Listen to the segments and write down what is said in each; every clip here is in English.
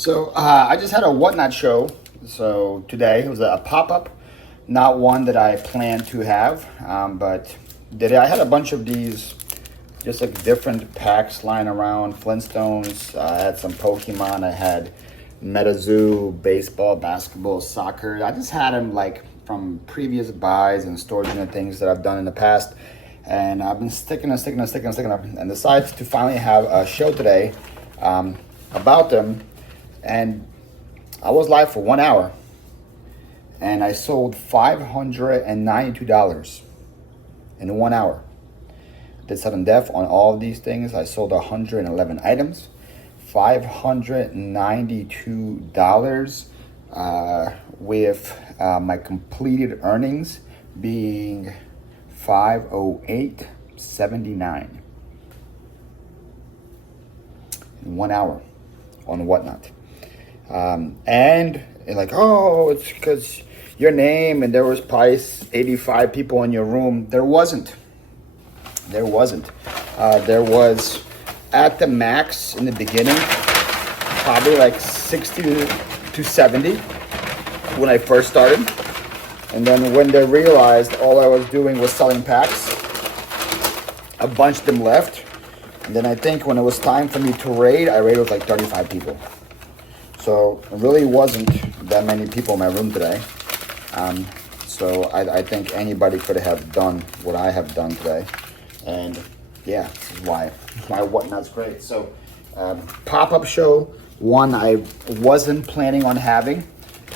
So I just had a whatnot show. So today it was a pop-up, not one that I planned to have, but I had a bunch of these, just like different packs lying around. Flintstones. I had some Pokemon. I had MetaZoo, baseball, basketball, soccer. I just had them like from previous buys and storage unit things that I've done in the past, and I've been sticking up, and decided to finally have a show today about them. And I was live for 1 hour, and I sold $592 in 1 hour. Did sudden death on all of these things. I sold 111 items, $592, with my completed earnings being $508.79 in 1 hour on whatnot. And like, oh, it's because your name, and there was probably 85 people in your room. There wasn't. There was at the max in the beginning, probably like 60 to 70 when I first started. And then when they realized all I was doing was selling packs, a bunch of them left. And then I think when it was time for me to raid, I raided with like 35 people. So it really wasn't that many people in my room today. So I think anybody could have done what I have done today. And yeah, this is why whatnot's great. So pop-up show, one I wasn't planning on having.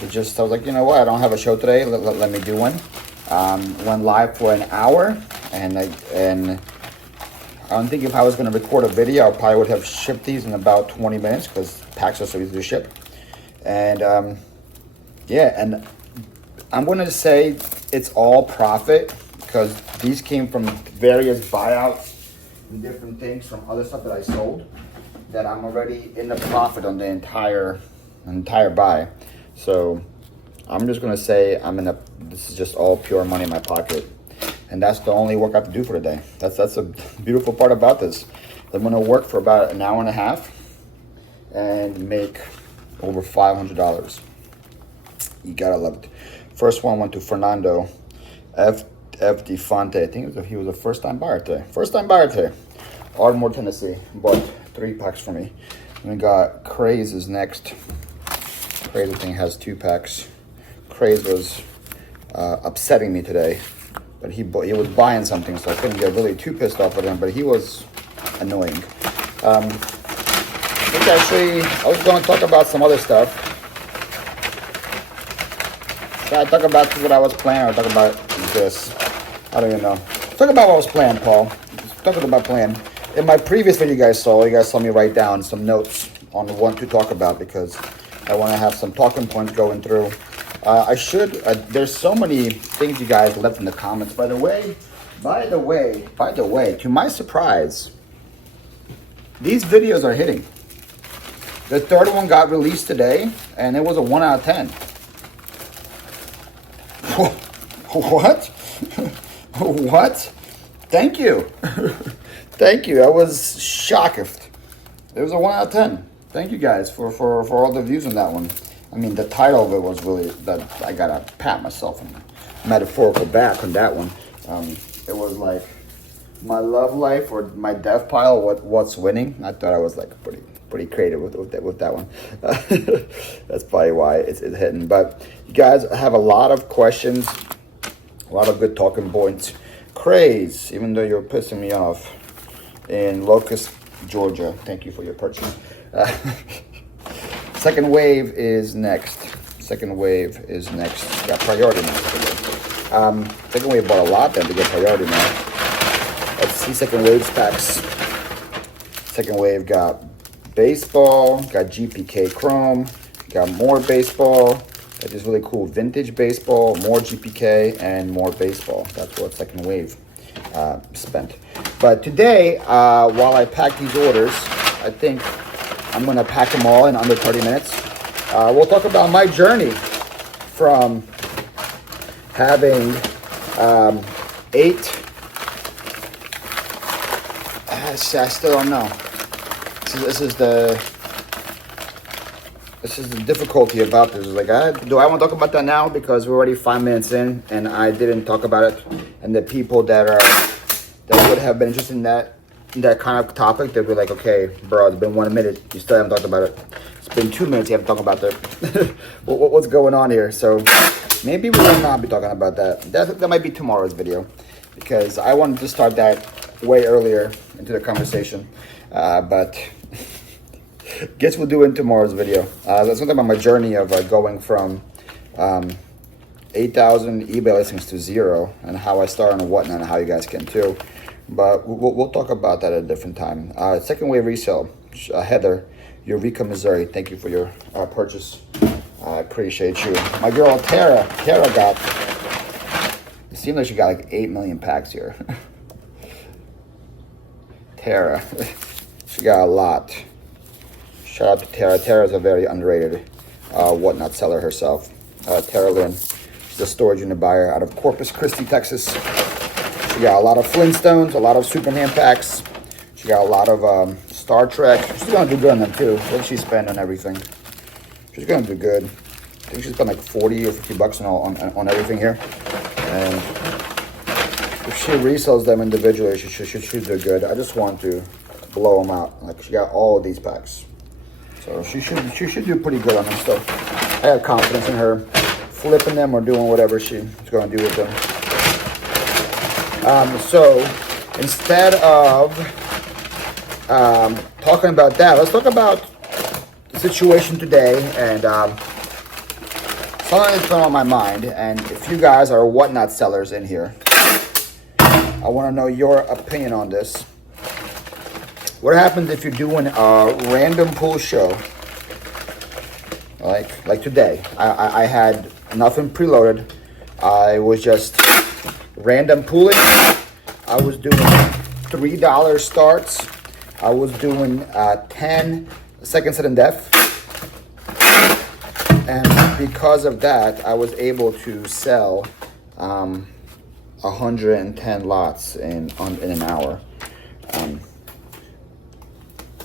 I was like, you know what, I don't have a show today. Let me do one. Went live for an hour, and I don't think if I was going to record a video, I probably would have shipped these in about 20 minutes because packs are so easy to ship. And yeah, and I'm going to say it's all profit because these came from various buyouts and different things from other stuff that I sold, that I'm already in the profit on the entire buy. So I'm just going to say this is just all pure money in my pocket. And that's the only work I have to do for today. That's a beautiful part about this. I'm gonna work for about an hour and a half and make over $500. You gotta love it. First one went to Fernando F. DeFonte. I think he was a first-time buyer today. Ardmore, Tennessee. Bought 3 packs for me. And we got Craze is next. Craze, I think, has 2 packs. Craze was upsetting me today. But he was buying something, so I couldn't get really too pissed off with him, but he was annoying. I think actually, I was going to talk about some other stuff. Should I talk about what I was planning, or talk about this? I don't even know. Talk about what I was planning, Paul. Talk about plan. In my previous video you guys saw me write down some notes on what to talk about, because I want to have some talking points going through. There's so many things you guys left in the comments. By the way, to my surprise, these videos are hitting. The third one got released today, and it was a 1 out of 10. What? What? Thank you. Thank you. I was shocked. It was a 1 out of 10. Thank you guys for all the views on that one. I mean, the title of it was really, that I gotta pat myself on the metaphorical back on that one. It was like my love life or my death pile. What's winning? I thought I was like pretty creative with that one. That's probably why it's hitting. But you guys have a lot of questions, a lot of good talking points. Craze, even though you're pissing me off, in Locust, Georgia. Thank you for your purchase. Second wave is next. Got priority now. Second wave bought a lot then to get priority now. Let's see second wave specs. Second wave got baseball, got GPK Chrome, got more baseball, got this really cool vintage baseball, more GPK, and more baseball. That's what second wave spent. But today, while I pack these orders, I think I'm gonna pack them all in under 30 minutes. We'll talk about my journey from having 8. I still don't know. This is the this is the difficulty about this. Like, do I want to talk about that now? Because we're already 5 minutes in, and I didn't talk about it. And the people that would have been interested in that kind of topic, they'd be like, okay, bro, it's been 1 minute, you still haven't talked about it. It's been 2 minutes, you haven't talked about that. What's going on here? So maybe we will not be talking about that. That might be tomorrow's video, because I wanted to start that way earlier into the conversation, but guess we'll do it in tomorrow's video. That's something about my journey of going from 8,000 eBay listings to 0, and how I started and whatnot, and how you guys can too. But we'll talk about that at a different time. Second wave resale, Heather, Eureka, Missouri. Thank you for your purchase. I appreciate you. My girl Tara got, it seemed like she got like 8 million packs here. Tara, she got a lot. Shout out to Tara. Tara's a very underrated whatnot seller herself. Tara Lynn, she's a storage unit buyer out of Corpus Christi, Texas. She got a lot of Flintstones, a lot of Superman packs. She got a lot of Star Trek. She's gonna do good on them too. What did she spend on everything? She's gonna do good. I think she spent like 40 or 50 bucks on everything here. And if she resells them individually, she should do good. I just want to blow them out. Like, she got all of these packs. So she should do pretty good on them still. I have confidence in her flipping them or doing whatever she's gonna do with them. So instead of talking about that, let's talk about the situation today and something that's been on my mind. And if you guys are whatnot sellers in here, I want to know your opinion on this. What happens if you're doing a random pull show, like today? I had nothing preloaded. I was just random pooling. I was doing $3 starts. I was doing 10 second sudden death. And because of that, I was able to sell 110 lots in an hour.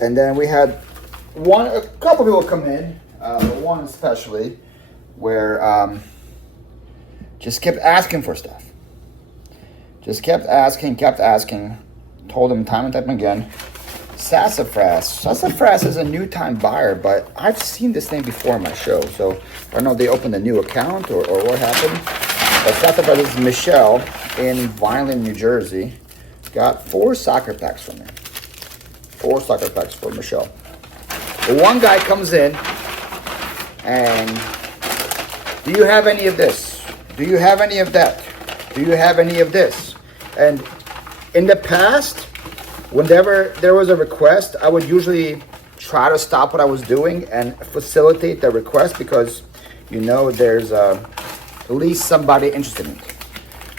And then we had a couple people come in, one especially, where just kept asking for stuff. Just kept asking, told him time and time again. Sassafras is a new time buyer, but I've seen this name before in my show, so I don't know if they opened a new account or what happened. But Sassafras is Michelle in Vineland, New Jersey. Got 4 soccer packs from me. 4 soccer packs for Michelle. The one guy comes in and, do you have any of this? Do you have any of that? Do you have any of this? And in the past, whenever there was a request, I would usually try to stop what I was doing and facilitate the request, because you know there's at least somebody interested in it.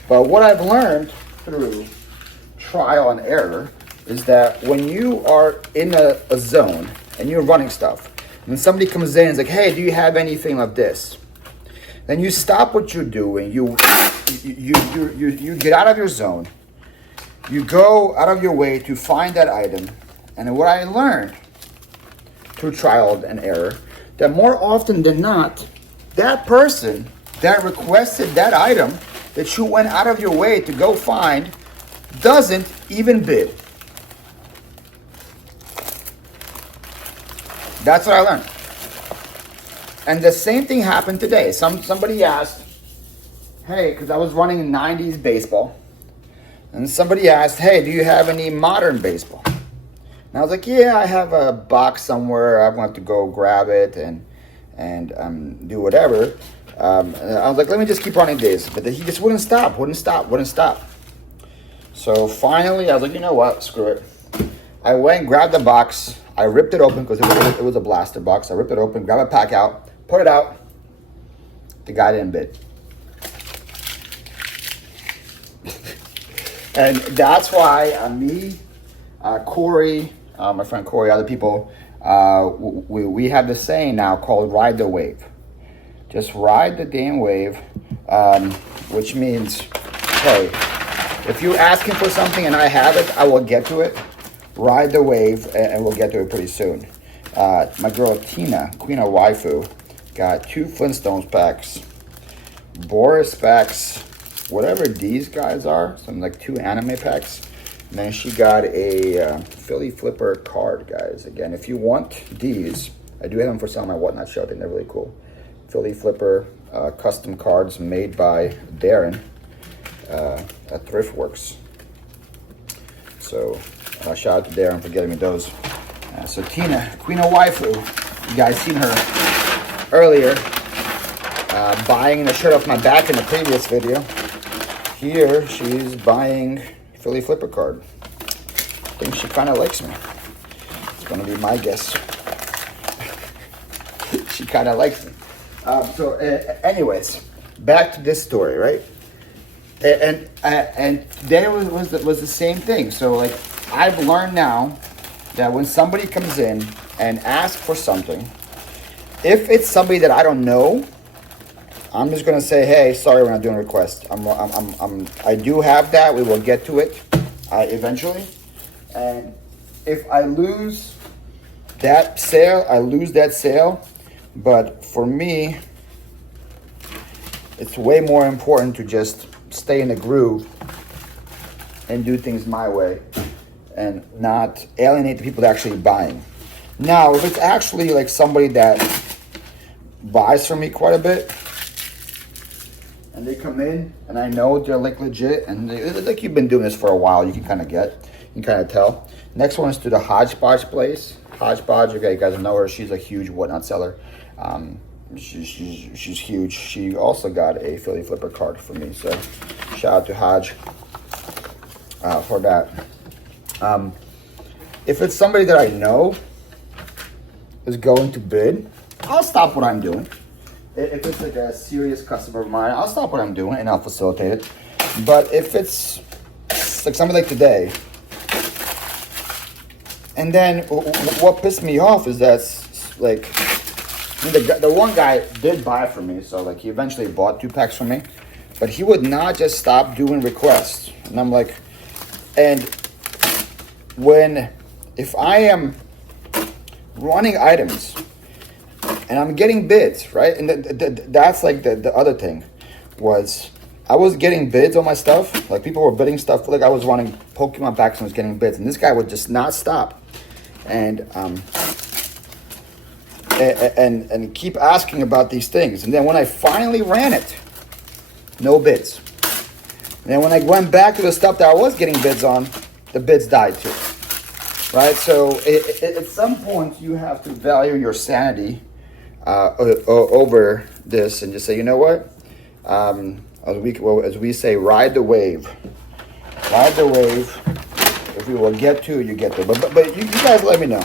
But what I've learned through trial and error is that when you are in a zone and you're running stuff, and somebody comes in and is like, hey, do you have anything of this? Then you stop what you're doing. You get out of your zone. You go out of your way to find that item. And what I learned through trial and error, that more often than not, that person that requested that item that you went out of your way to go find doesn't even bid. That's what I learned. And the same thing happened today. Somebody asked, hey, because I was running 90s baseball, and somebody asked, hey, do you have any modern baseball? And I was like, yeah, I have a box somewhere. I'm going to have to go grab it and do whatever. And I was like, let me just keep running this. But he just wouldn't stop. So finally, I was like, you know what? Screw it. I went and grabbed the box. I ripped it open because it was a blaster box. I ripped it open, grabbed a pack out, put it out. The guy didn't bid. And that's why me, Corey, my friend Corey, other people, we have this saying now called ride the wave. Just ride the damn wave, which means, hey, if you're asking for something and I have it, I will get to it. Ride the wave and we'll get to it pretty soon. My girl Tina, Queen of Waifu, got 2 Flintstones packs, Boris packs, whatever these guys are, some like 2 anime packs. And then she got a Philly Flipper card, guys. Again, if you want these, I do have them for sale on my Whatnot show. I think they're really cool. Philly Flipper custom cards made by Darren at Thriftworks. So shout out to Darren for getting me those. So Tina, Queen of Waifu, you guys seen her earlier buying the shirt off my back in the previous video. Here she's buying Philly Flipper card. I think she kind of likes me. It's gonna be my guess. She kind of likes me. Anyways, back to this story, right? And then it was the same thing. So like, I've learned now that when somebody comes in and asks for something, if it's somebody that I don't know, I'm just gonna say, hey, sorry, we're not doing a request. I do have that. We will get to it eventually. And if I lose that sale, I lose that sale. But for me, it's way more important to just stay in the groove and do things my way and not alienate the people that are actually buying. Now, if it's actually like somebody that buys from me quite a bit, and they come in and I know they're like legit and they, like you've been doing this for a while, you can kind of tell. Next one is to the Hodgepodge place. Hodgepodge, okay, you guys know her. She's a huge Whatnot seller. She's huge. She also got a Philly Flipper card for me. So shout out to Hodge for that. If it's somebody that I know is going to bid, I'll stop what I'm doing. If it's like a serious customer of mine, I'll stop what I'm doing and I'll facilitate it. But if it's like something like today, and then what pissed me off is that like the one guy did buy from me, so like he eventually bought 2 packs from me, but he would not just stop doing requests. And I'm like, and if I am running items and I'm getting bids, right? And that's like the other thing was I was getting bids on my stuff. Like people were bidding stuff. Like I was running Pokemon packs and was getting bids. And this guy would just not stop and keep asking about these things. And then when I finally ran it, no bids. And then when I went back to the stuff that I was getting bids on, the bids died too. Right? So at some point you have to value your sanity over this and just say, you know what? As we say, ride the wave. Ride the wave. If we will get to, you get to. But you guys let me know.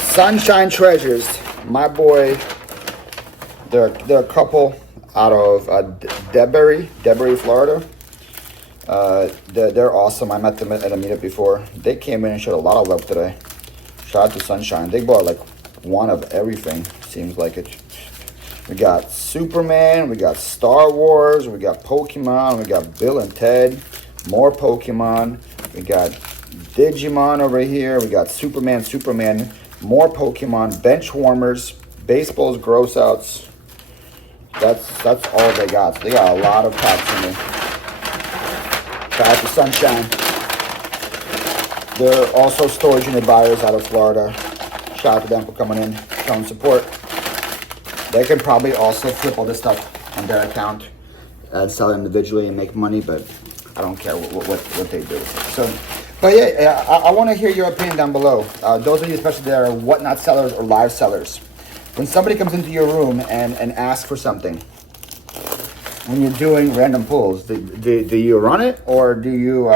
Sunshine Treasures, my boy. They're a couple out of Debbury, Florida. They're awesome. I met them at a meetup before. They came in and showed a lot of love today. Shout out to Sunshine. They bought like one of everything, seems like it. We got Superman, we got Star Wars, we got Pokemon, we got Bill and Ted, more Pokemon, we got Digimon over here, we got Superman, more Pokemon, bench warmers, baseballs, gross outs. That's all they got. So they got a lot of packs in there. Shout out to Sunshine. They're also storage unit buyers out of Florida. Shout out to them for coming in, showing support. They can probably also flip all this stuff on their account and sell it individually and make money, but I don't care what they do. So, but yeah, I want to hear your opinion down below. Those of you especially that are Whatnot sellers or live sellers. When somebody comes into your room and asks for something, when you're doing random pulls, do you run it or do you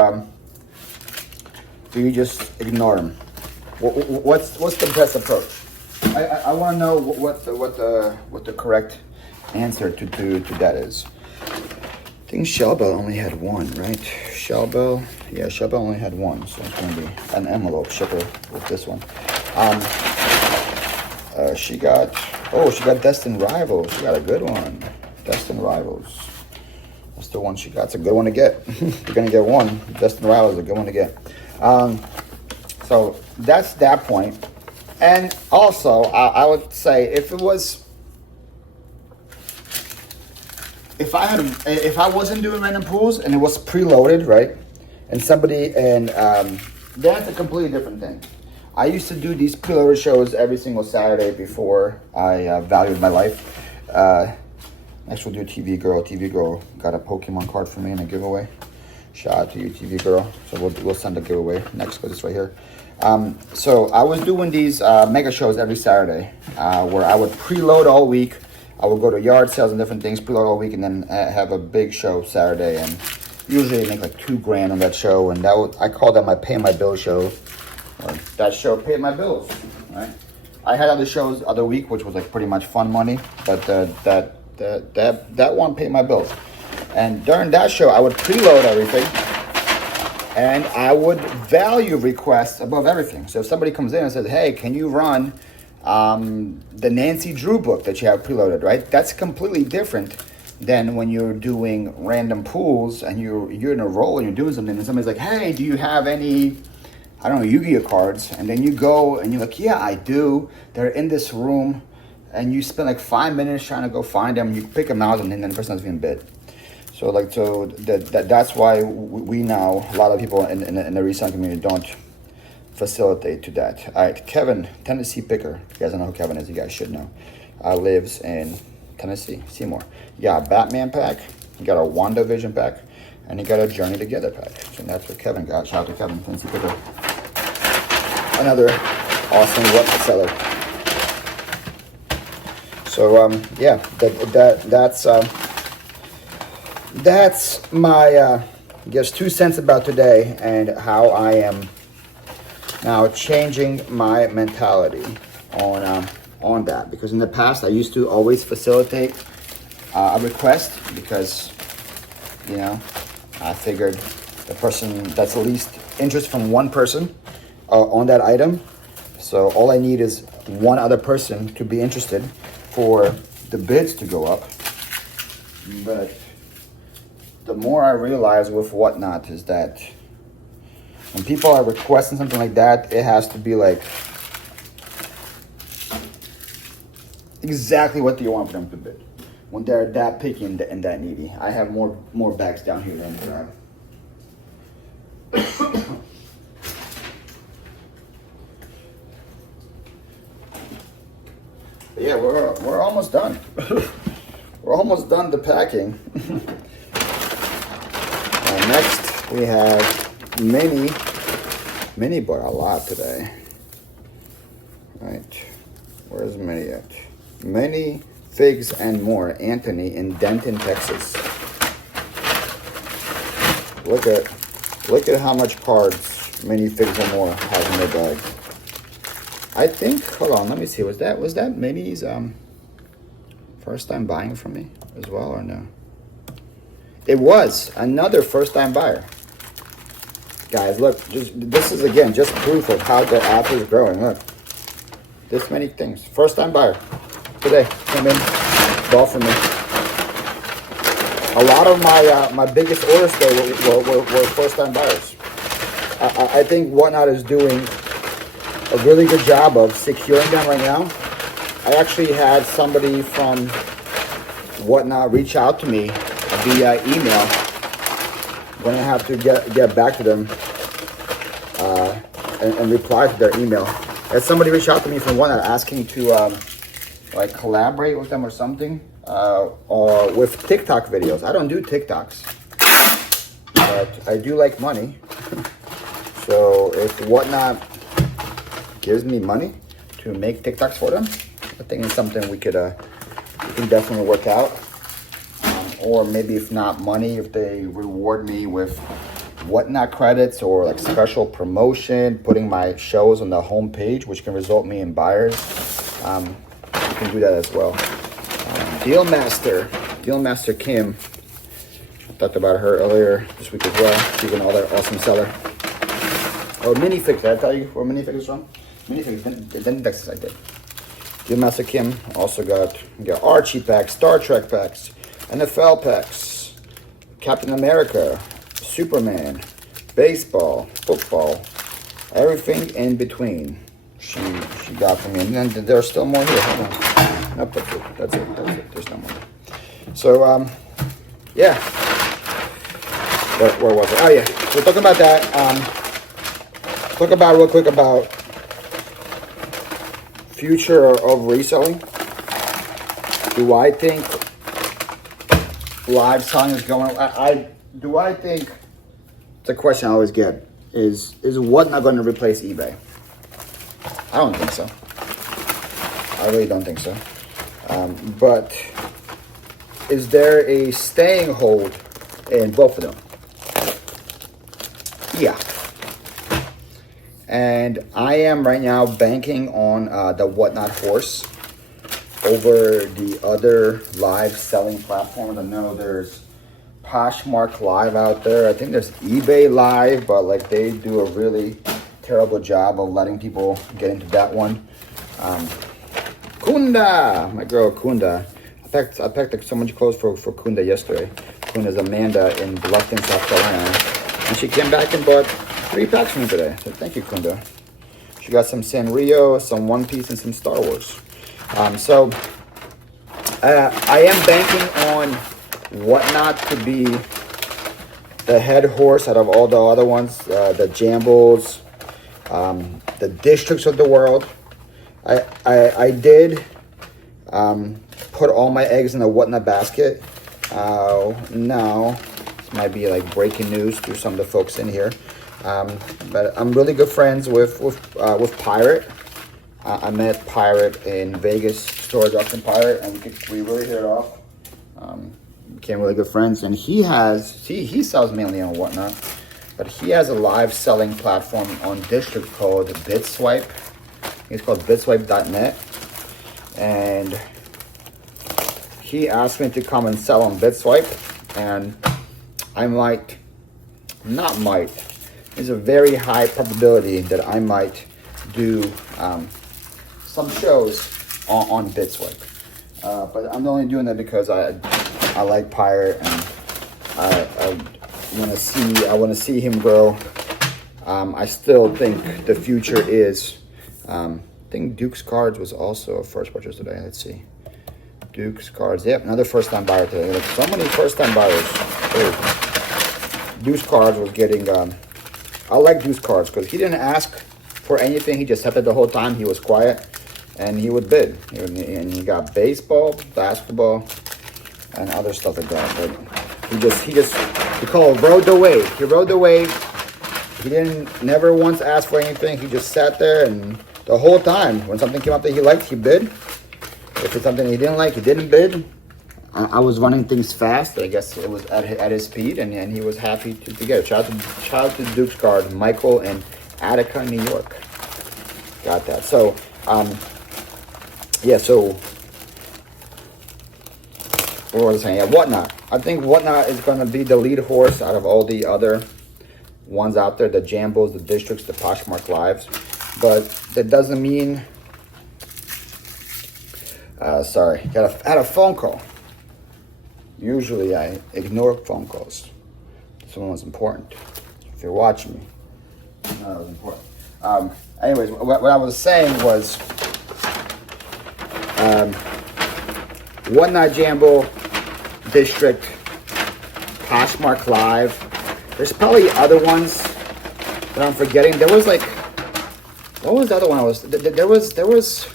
just ignore them? What's the best approach? I want to know what the correct answer to that is. I think Shellbell only had one, right? Shellbell, yeah, Shellbell only had one, so it's going to be an envelope shipper with this one. She got Destined Rivals. She got a good one. Destined Rivals. That's the one she got. It's a good one to get. You're gonna get one. Destined Rivals is a good one to get. So that's that point. And also, I would say if I wasn't doing random pools and it was preloaded, right? And that's a completely different thing. I used to do these preloaded shows every single Saturday before I valued my life. Next we'll do TV Girl. TV Girl got a Pokemon card for me in a giveaway. Shout out to you, TV Girl. So we'll send a giveaway next, because it's right here. So I was doing these mega shows every Saturday where I would preload all week. I would go to yard sales and different things, preload all week, and then have a big show Saturday. And usually I make like $2,000 on that show, and I call that my pay my bill show. Or that show paid my bills, right? I had other shows other week, which was like pretty much fun money, but that one paid my bills. And during that show, I would preload everything, and I would value requests above everything. So if somebody comes in and says, "Hey, can you run the Nancy Drew book that you have preloaded?" Right? That's completely different than when you're doing random pools and you're in a role and you're doing something, and somebody's like, "Hey, do you have any, I don't know, Yu-Gi-Oh cards?" And then you go and you're like, "Yeah, I do. They're in this room." And you spend like 5 minutes trying to go find them. You pick them out, and then the person doesn't even bid. So that's why we now, a lot of people in the reselling community don't facilitate to that. All right, Kevin, Tennessee picker. If you guys don't know who Kevin is, you guys should know. Lives in Tennessee, Seymour. You got a Batman pack, you got a WandaVision pack, and you got a Journey Together pack. So that's what Kevin got. Shout out to Kevin, Tennessee picker. Another awesome reseller. So yeah, that's my I guess 2 cents about today and how I am now changing my mentality on that, because in the past I used to always facilitate a request because, you know, I figured the person that's the least interest from one person on that item. So all I need is one other person to be interested for the bids to go up. But the more I realize with Whatnot is that when people are requesting something like that, it has to be like exactly what do you want for them to bid. When they're that picky and that needy. I have more bags down here than yeah, we're almost done. We're almost done the packing. Next we have mini bought a lot today. Right, where's Mini at? Many Figs and More, Anthony in Denton, Texas. Look at how much cards Many Figs and More has in their bag. I think, hold on, let me see. Was that Minnie's first time buying from me as well, or no? It was another first time buyer. Guys, look, this is again just proof of how the app is growing. Look, this many things. First time buyer today came in, bought from me. A lot of my biggest orders today were first time buyers. I think Whatnot is doing a really good job of securing them right now. I actually had somebody from Whatnot reach out to me via email. I'm gonna have to get back to them and reply to their email. As somebody reached out to me from Whatnot asking to like collaborate with them or something, or with TikTok videos. I don't do TikToks, but I do like money. So if Whatnot gives me money to make TikToks for them, I think it's something we can definitely work out. Or maybe if not money, if they reward me with Whatnot credits or like special promotion, putting my shows on the home page, which can result me in buyers. You can do that as well. Dealmaster Kim. I talked about her earlier this week as well. She's another awesome seller. Oh, Minifix. Did I tell you where Minifix is from? Minifix, then Texas I did. Dealmaster Kim also got Archie packs, Star Trek packs, NFL packs, Captain America, Superman, baseball, football, everything in between. she got from me. And then there's still more here. Hold on. Nope, that's it. There's no more. So, yeah. Where was it? Oh, yeah. We're talking about that. Real quick about future of reselling. Do I think live selling is going? Do I think? It's a question I always get. Is Whatnot going to replace eBay? I don't think so. I really don't think so. But is there a staying hold in both of them? Yeah. And I am right now banking on the Whatnot horse over the other live selling platforms. I know there's Poshmark Live out there. I think there's eBay Live, but like they do a really terrible job of letting people get into that one. Kunda, my girl Kunda. I packed so much clothes for Kunda yesterday. Kunda's Amanda in Bluffton, South Carolina, and she came back and bought 3 packs from me today. So thank you, Kunda. She got some Sanrio, some One Piece, and some Star Wars. So I am banking on Whatnot to be the head horse out of all the other ones, the Jambles, the Districts of the world. I did put all my eggs in the Whatnot basket. Now, this might be like breaking news to some of the folks in here. But I'm really good friends with Pirate. I met Pirate in Vegas, Storage Auction Pirate, and we really hit it off. Became really good friends, and he sells mainly on Whatnot, but he has a live selling platform on District called BitSwipe. It's called bitswipe.net, and he asked me to come and sell on BitSwipe, and I there's a very high probability that I might do some shows on BitSwipe. But I'm only doing that because I like Pirate, and I want to see him grow. I still think the future is. I think Duke's Cards was also a first purchase today. Let's see. Duke's Cards. Yep, another first-time buyer today. Like so many first-time buyers. Duke's Cards was getting. I like Duke's Cards because he didn't ask for anything. He just sat there the whole time. He was quiet, and he would bid. And he got baseball, basketball, and other stuff like that. But he called rode the wave. He rode the wave. He never once ask for anything. He just sat there, and the whole time when something came up that he liked, he bid. If it's something he didn't like, he didn't bid. I was running things fast. I guess it was at his speed, and he was happy to get it. Shout out to Duke's Card, Michael in Attica, New York. Got that. So, yeah. So, what was I saying? Yeah, Whatnot. I think Whatnot is going to be the lead horse out of all the other ones out there, the Jambos, the Districts, the Poshmark Lives. But that doesn't mean. Sorry, had a phone call. Usually I ignore phone calls. Someone was important. If you're watching me, that was important. Anyways, what I was saying was, Whatnot, Jambo, District, Poshmark Live. There's probably other ones that I'm forgetting. There was like, what was the other one? There was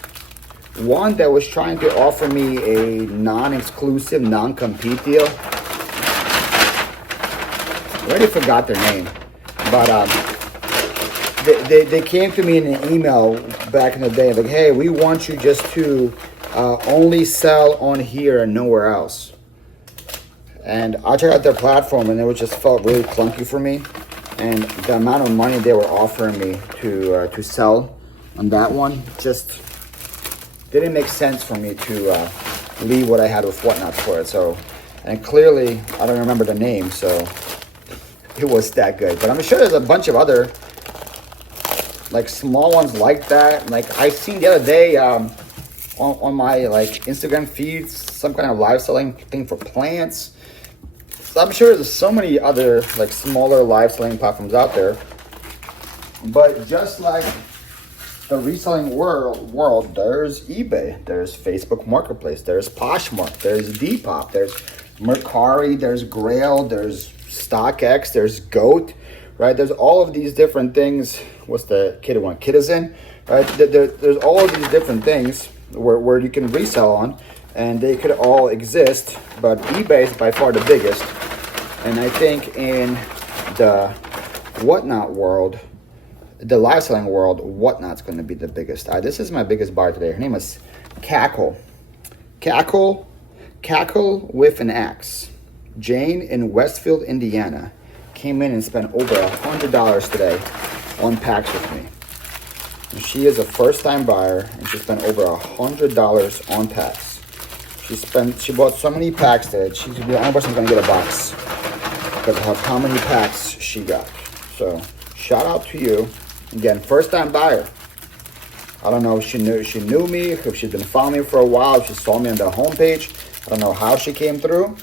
one that was trying to offer me a non-exclusive, non-compete deal. I already forgot their name, but they came to me in an email back in the day, like, hey, we want you just to only sell on here and nowhere else. And I checked out their platform, and it just felt really clunky for me. And the amount of money they were offering me to sell on that one just didn't make sense for me to leave what I had with Whatnot for it. So, and clearly, I don't remember the name, so it was that good. But I'm sure there's a bunch of other, like, small ones like that. Like, I seen the other day on my, like, Instagram feeds, some kind of live selling thing for plants. So I'm sure there's so many other, like, smaller live selling platforms out there. But just like the reselling world, there's eBay, there's Facebook Marketplace, there's Poshmark, there's Depop, there's Mercari, there's Grail, there's StockX, there's Goat, right? There's all of these different things. What's the kid one? Kitizen, right? There's all of these different things where you can resell on, and they could all exist, but eBay is by far the biggest. And I think in the whatnot world, the live selling world, whatnot's going to be the biggest. This is my biggest buyer today. Her name is Cackle with an X. Jane in Westfield, Indiana, came in and spent over $100 today on packs with me. And she is a first-time buyer, and she spent over $100 on packs. She bought so many packs that she's the only person who's gonna get a box because of how many packs she got. So shout out to you. Again, first-time buyer. I don't know if she knew me, if she's been following me for a while, if she saw me on the homepage. I don't know how she came through.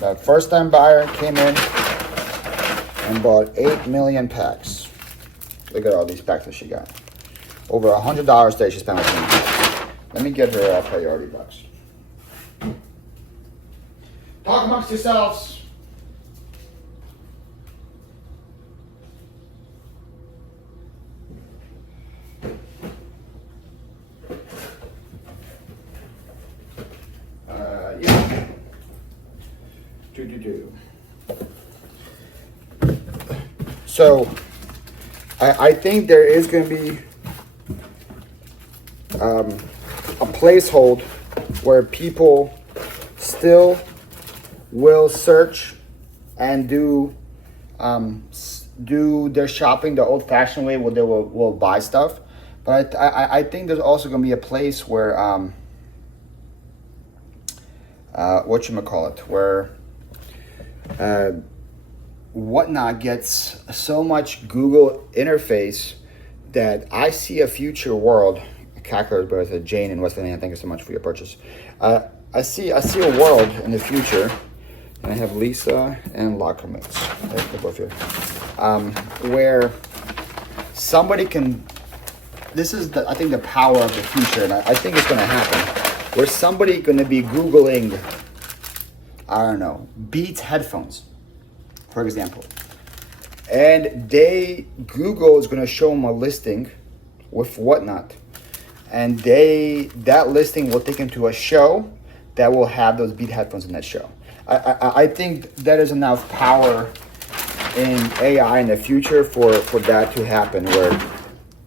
But first-time buyer came in and bought 8 million packs. Look at all these packs that she got. Over $100 today she spent with me. Let me get her priority box. Talk amongst yourselves. Yeah. So, I think there is going to be a placehold where people still will search and do their shopping the old-fashioned way, where they will buy stuff. But I think there's also going to be a place where where whatnot gets so much Google interface that I see a future world. Cackler, but a Jane in West Indiana, thank you so much for your purchase. I see a world in the future, and I have Lisa and Lockermates. They're both here. Where somebody can. This is I think the power of the future, and I think it's going to happen. Where somebody going to be Googling, I don't know, Beats headphones, for example, and Google is going to show them a listing with whatnot, and that listing will take them to a show that will have those Beat headphones in that show. I think that is enough power in AI in the future for that to happen, where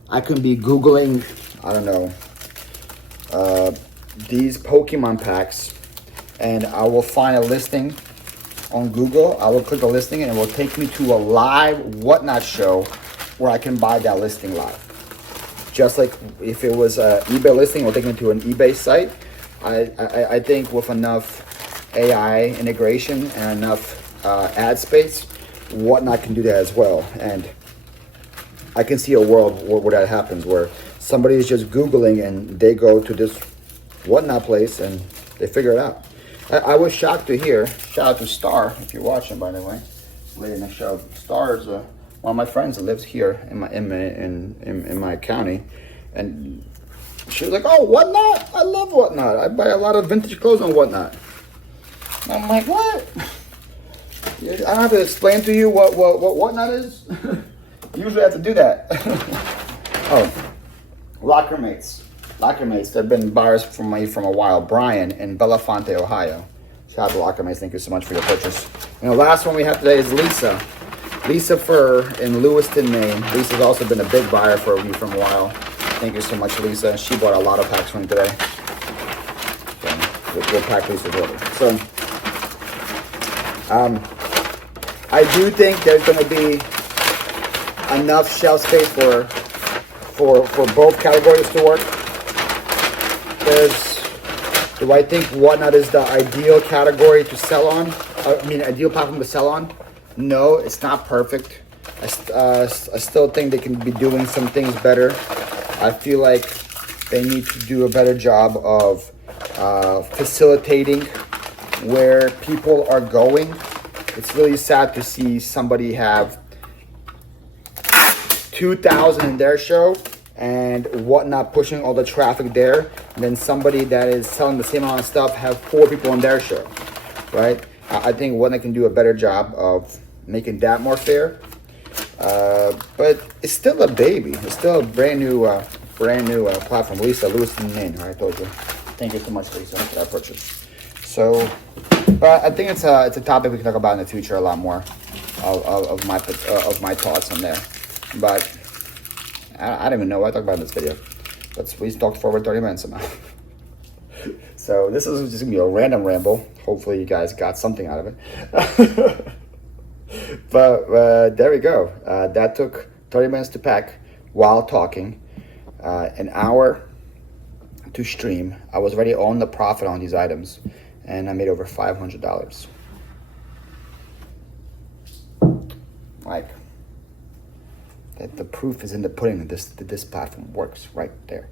I can be Googling, I don't know, these Pokemon packs, and I will find a listing on Google. I will click the listing, and it will take me to a live whatnot show where I can buy that listing live. Just like if it was an eBay listing, it will take me to an eBay site. I think with enough AI integration and enough ad space, whatnot can do that as well. And I can see a world where that happens, where somebody is just Googling and they go to this whatnot place and they figure it out. I was shocked to hear, shout out to Star, if you're watching, by the way, late in the show. Star is one of my friends that lives here in my county, and she was like, "Oh, whatnot! I love whatnot. I buy a lot of vintage clothes on whatnot." And I'm like, "What? I don't have to explain to you what whatnot is." Usually I have to do that. Oh, Lockermates. They've been buyers for me from a while. Brian in Belafonte, Ohio. Shout out to Lockermates. Thank you so much for your purchase. And the last one we have today is Lisa. Lisa Fur in Lewiston, Maine. Lisa's also been a big buyer for me from a while. Thank you so much, Lisa. She bought a lot of packs from me today. So we'll pack Lisa's order. So, I do think there's going to be enough shelf space for both categories to work. Do I think whatnot is the ideal category to sell on? Ideal platform to sell on? No, it's not perfect. I still think they can be doing some things better. I feel like they need to do a better job of facilitating where people are going. It's really sad to see somebody have 2,000 in their show and whatnot pushing all the traffic there, and then somebody that is selling the same amount of stuff have 4 people on their show, right? I think whatnot can do a better job of making that more fair. But it's still a baby. It's still a brand new platform. Lisa, Lewis in the name, right? I told you. Thank you so much, Lisa, for that purchase. So, but I think it's a topic we can talk about in the future a lot more of my thoughts on there. But I don't even know what I talked about in this video. But we talked for over 30 minutes somehow. So this is just gonna be a random ramble. Hopefully you guys got something out of it. But there we go. That took 30 minutes to pack while talking, an hour to stream. I was already on the profit on these items, and I made over $500. Like, that the proof is in the pudding that this platform works right there.